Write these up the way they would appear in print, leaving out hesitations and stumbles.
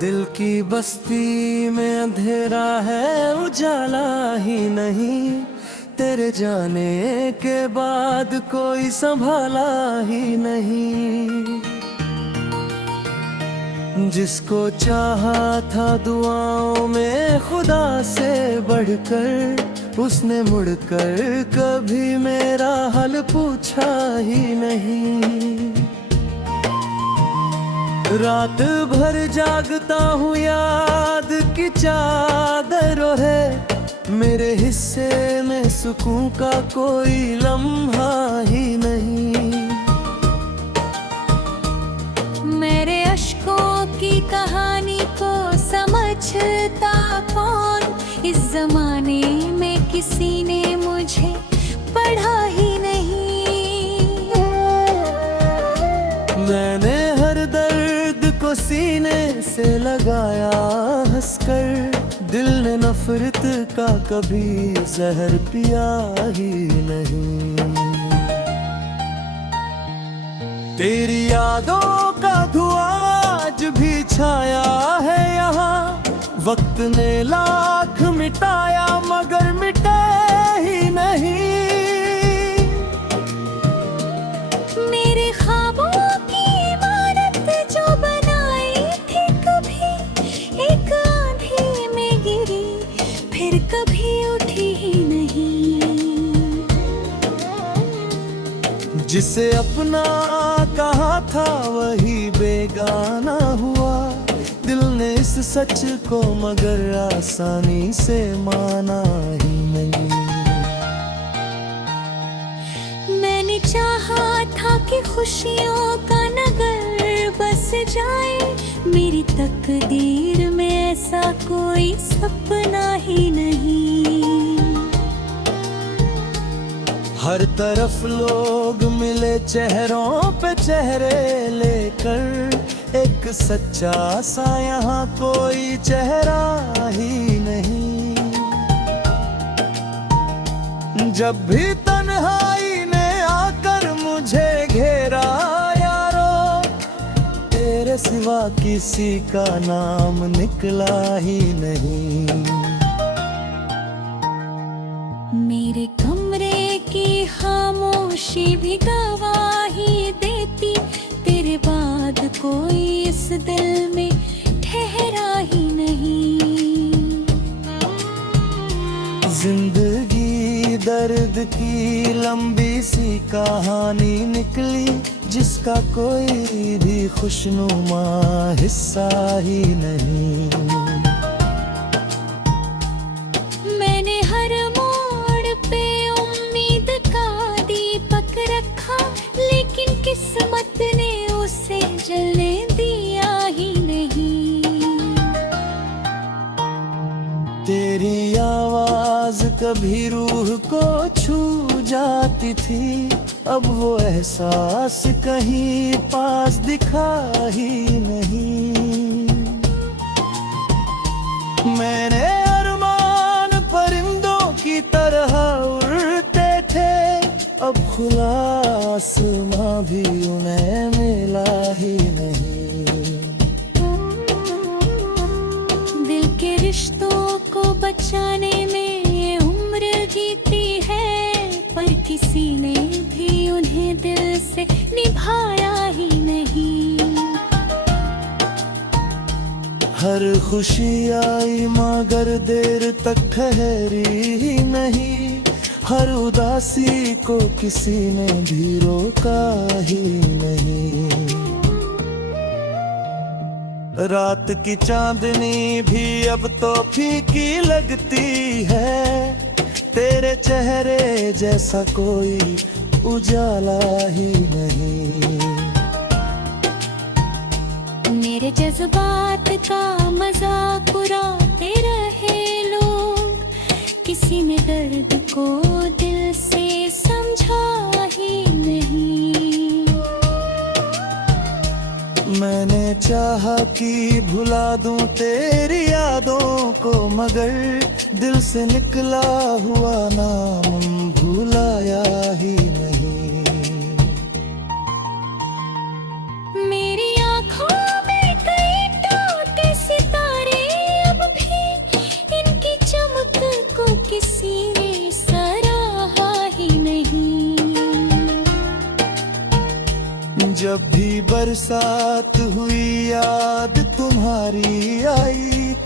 दिल की बस्ती में अंधेरा है, उजाला ही नहीं। तेरे जाने के बाद कोई संभाला ही नहीं। जिसको चाहा था दुआओं में खुदा से बढ़कर, उसने मुड़कर कभी मेरा हाल पूछा ही नहीं। रात भर जागता हूँ याद की चादर है, मेरे हिस्से में सुकून का कोई लम्हा ही नहीं। मेरे अश्कों की कहानी को समझता कौन, इस जमाने में किसी ने मुझे पढ़ा ही नहीं। मैंने हर दर्द को सीने से लगाया हंसकर, दिल ने नफरत का कभी जहर पिया ही नहीं। तेरी यादों का धुआं आज भी छाया है यहाँ, वक्त ने लाख मिटाया मगर मिटे ही नहीं। मेरे ख्वाबों की इमारत जो बनाई थी कभी, एक आंधी में गिरी फिर कभी उठी ही नहीं। जिसे अपना कहा था वही बेगाना हुआ, दिल ने इस सच को मगर आसानी से माना ही नहीं। मैंने चाहा था कि खुशियों का नगर बस जाए, मेरी तकदीर में ऐसा कोई सपना ही नहीं। हर तरफ लोग मिले चेहरों पे चेहरे लेकर, एक सच्चा सा यहाँ कोई चेहरा ही नहीं। जब भी तन्हाई ने आकर मुझे घेरा यारो, तेरे सिवा किसी का नाम निकला ही नहीं। मेरे कमरे की खामोशी भी गवाही देती, तेरे बाद कोई इस दिल में ठहरा ही नहीं। जिंदगी दर्द की लंबी सी कहानी निकली, जिसका कोई भी खुशनुमा हिस्सा ही नहीं। मैंने हर मोड़ पे उम्मीद का दीपक रखा, लेकिन किस्मत ने उसे जलने दिया ही नहीं। तेरी आवाज कभी रूह को छू जाती थी, अब वो एहसास कहीं पास दिखा ही नहीं। मैंने अरमान परिंदों की तरह उड़ते थे, अब खुला आसमां भी उन्हें मिला ही नहीं। दिल के रिश्तों को बचाने में ये उम्र जीती है, पर किसी ने भी उन्हें दिल से निभाया ही नहीं। हर खुशी आई मगर देर तक ठहरी ही नहीं, हर उदासी को किसी ने भी रोका ही नहीं। रात की चांदनी भी अब तो फीकी लगती है, तेरे चेहरे जैसा कोई उजाला ही नहीं। मेरे जज्बात का मजाक उड़ाते रहे लोग, किसी ने दर्द को दिल से समझा मैंने चाहा कि भुला दूं तेरी यादों को, मगर दिल से निकला हुआ नाम भुलाया ही नहीं। मेरी आँखों में कई टूटे सितारे, अब भी इनकी चमक को किसी ने सराहा ही नहीं। जब भी बरसात हुई याद तुम्हारी आई,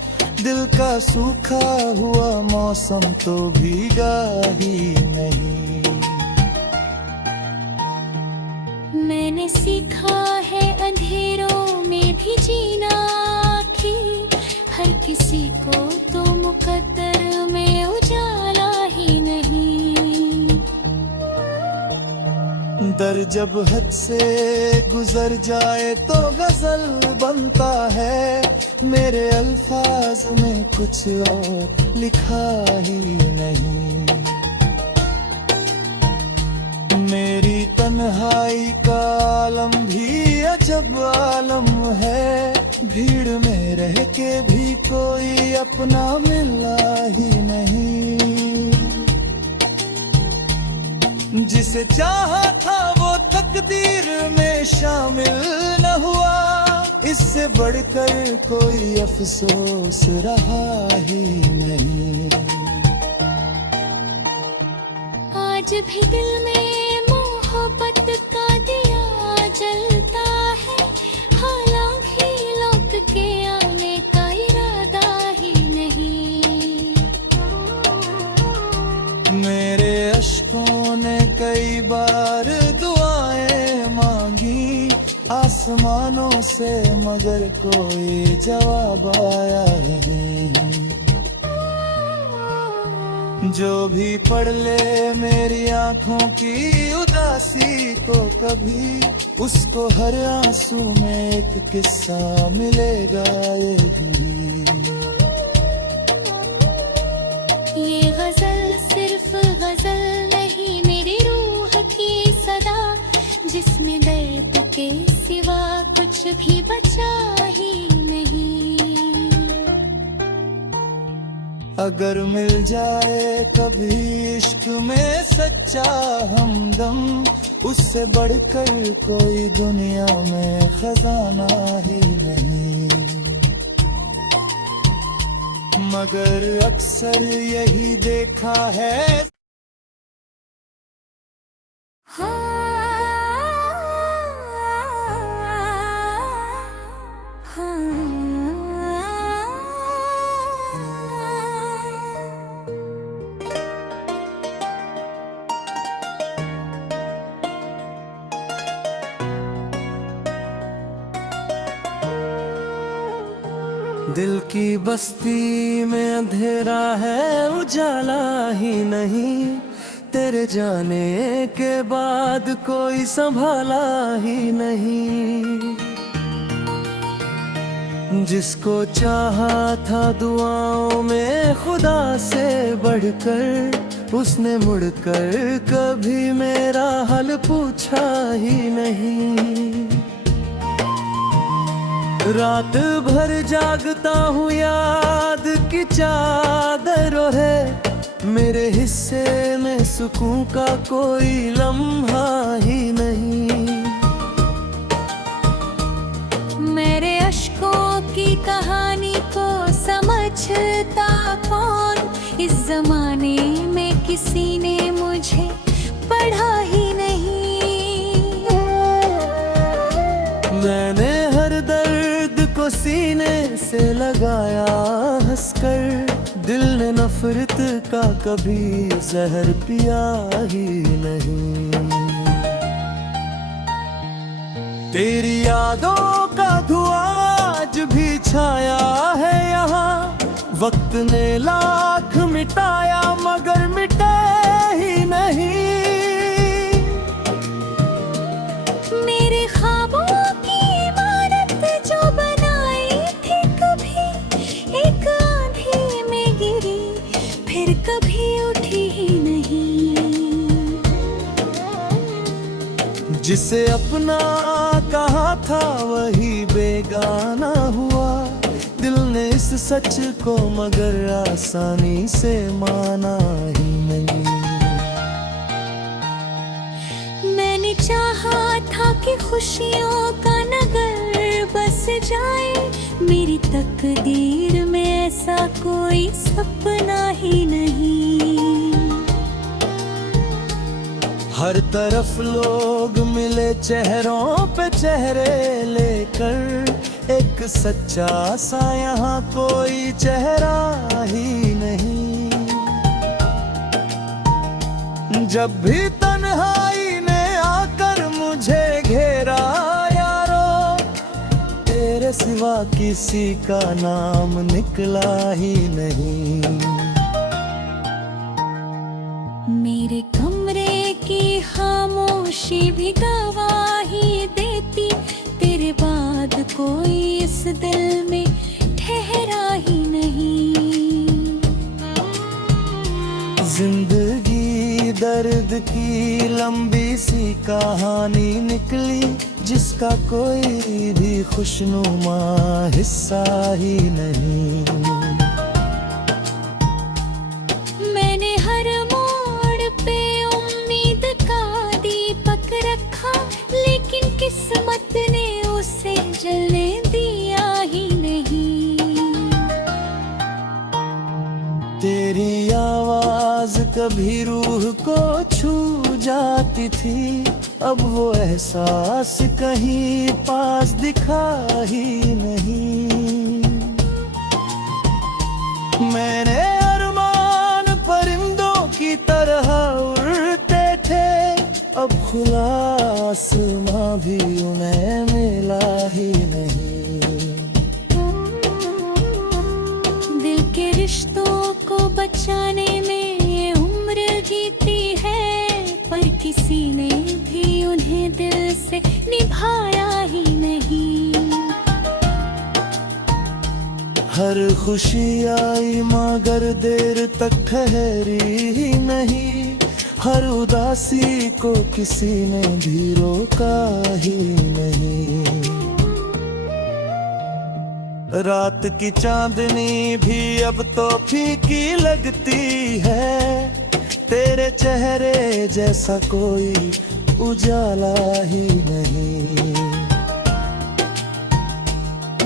दिल का सूखा हुआ मौसम तो भीगा ही नहीं। मैंने सीखा है अंधेरों में भी जीना, कि हर किसी को तो मुकद्दर में उजाला ही नहीं। दर जब हद से गुजर जाए तो गजल बनता है, मेरे अल्फाज में कुछ और लिखा ही नहीं। मेरी तन्हाई का आलम भी अजब आलम है, भीड़ में रह के भी कोई अपना मिला ही नहीं। जिसे चाहा था वो तकदीर में शामिल न हुआ, इससे बढ़कर कोई अफसोस रहा ही नहीं। आज भी दिल में मोहब्बत का दिया जलता है, हालांकि लौट के आने का इरादा ही नहीं। मेरे अश्कों ने कई बार दुआएं मांगी आसमानों से, मगर कोई जवाब आया नहीं। जो भी पढ़ ले मेरी आंखों की उदासी को कभी, उसको हर आंसू में एक किस्सा मिलेगा ये गजल सिर्फ गजल नहीं, मेरी रूह की सदा, जिसमें दर्द के सिवा कुछ भी बचा ही नहीं। अगर मिल जाए कभी इश्क में सच्चा हमदम, उससे बढ़कर कोई दुनिया में खजाना ही नहीं। मगर अक्सर यही देखा है। दिल की बस्ती में अंधेरा है, उजाला ही नहीं, तेरे जाने के बाद कोई संभाला ही नहीं। जिसको चाहा था दुआओं में खुदा से बढ़कर, उसने मुड़कर कभी मेरा हाल पूछा ही नहीं। रात भर जागता हूँ याद की चादर है, मेरे हिस्से में सुकून का कोई लम्हा ही नहीं। मेरे अश्कों की कहानी को समझता कौन, इस जमाने में किसी ने मुझे पढ़ा ही नहीं। मैंने हर दर्द को सीने से लगाया हंसकर, दिल ने नफरत का कभी जहर पिया ही नहीं। तेरी यादों का धुआं आज भी छाया है यहाँ, वक्त ने लाख मिटाया मगर मिटे ही नहीं। मेरे ख्वाबों की इमारत जो बनाई थी कभी, एक आंधी में गिरी फिर कभी उठी ही नहीं। जिसे अपना कहा था वही बेगाना हुआ। दिल ने इस सच को मगर आसानी से माना ही नहीं। मैंने चाहा था कि खुशियों का नगर बस जाए, मेरी तकदीर में ऐसा कोई सपना ही नहीं। हर तरफ लोग मिले चेहरों पे चेहरे लेकर, एक सच्चा सा यहाँ कोई चेहरा ही नहीं। जब भी तन्हाई ने आकर मुझे घेरा यारो, तेरे सिवा किसी का नाम निकला ही नहीं। मेरे कमरे की खामोशी भी गवाही देती, तेरे बाद कोई इस दिल में ठहरा ही नहीं। जिंदगी दर्द की लंबी सी कहानी निकली, जिसका कोई भी खुशनुमा हिस्सा ही नहीं। मैंने हर मोड़ पे उम्मीद का दीपक रखा, लेकिन किस्मत ने उसे जलने दिया ही नहीं। तेरी आवाज कभी रूह को छू जाती थी, अब वो एहसास कहीं पास दिखा ही नहीं। मैंने अरमान परिंदों की तरह उड़ते थे, अब खुला आसमां भी उन्हें मिला ही नहीं। दिल के रिश्तों को बचाने में ये उम्र जीती है, पर किसी ने भी उन्हें दिल से निभाया ही नहीं। हर खुशी आई मगर देर तक ठहरी ही नहीं, हर उदासी को किसी ने भी रोका ही नहीं। रात की चांदनी भी अब तो फीकी लगती है, तेरे चेहरे जैसा कोई उजाला ही नहीं।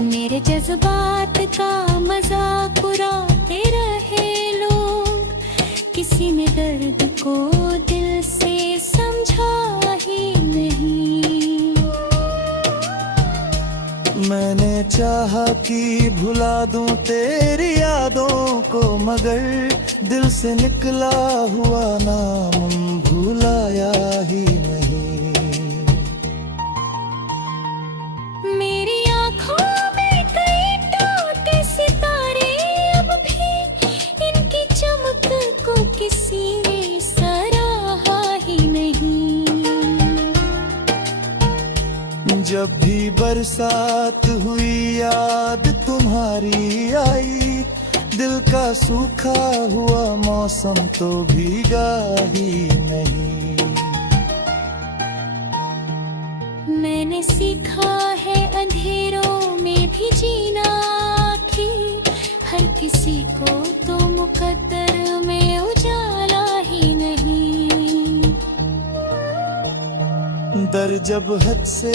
मेरे जज्बात का मजाक उड़ाते रहे लोग, किसी ने दर्द को दिल से समझा ही नहीं। मैंने चाहा कि भुला दूं तेरी यादों को, मगर दिल से निकला हुआ नाम भुलाया ही नहीं। मेरी आँखों में कई टूटे सितारे, अब भी इनकी चमक को किसी ने सराहा ही नहीं। जब भी बरसात हुई याद तुम्हारी आई, दिल का सूखा हुआ मौसम तो भीगा ही नहीं। मैंने सीखा है अंधेरों में भी जीना, कि हर किसी को तो मुकद्दर में उजाला ही नहीं। दर जब हद से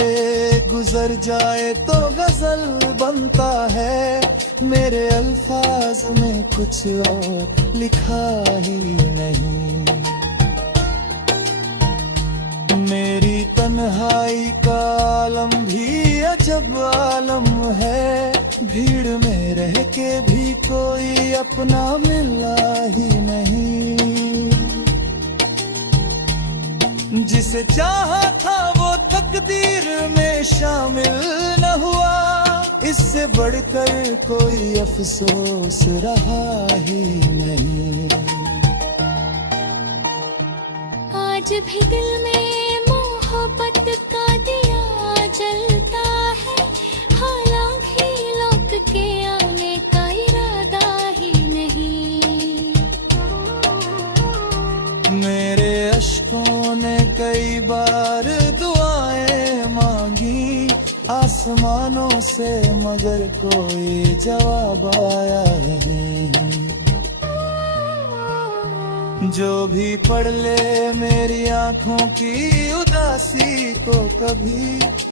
गुजर जाए तो गजल बनता है, मेरे अल्फाज में कुछ और लिखा ही नहीं। मेरी तन्हाई का आलम भी अजब आलम है, भीड़ में रह के भी कोई अपना मिला ही नहीं। जिसे चाहा था वो तकदीर में शामिल न हुआ, इससे बढ़कर कोई अफसोस रहा ही नहीं। आज भी दिल में मोहब्बत का दिया जलता है, हालांकि लौट के आने का इरादा ही नहीं। मेरे अश्कों ने कई बार दुआएं मांगी, आसमानों से मगर कोई जवाब आया नहीं। जो भी पढ़ ले मेरी आंखों की उदासी को कभी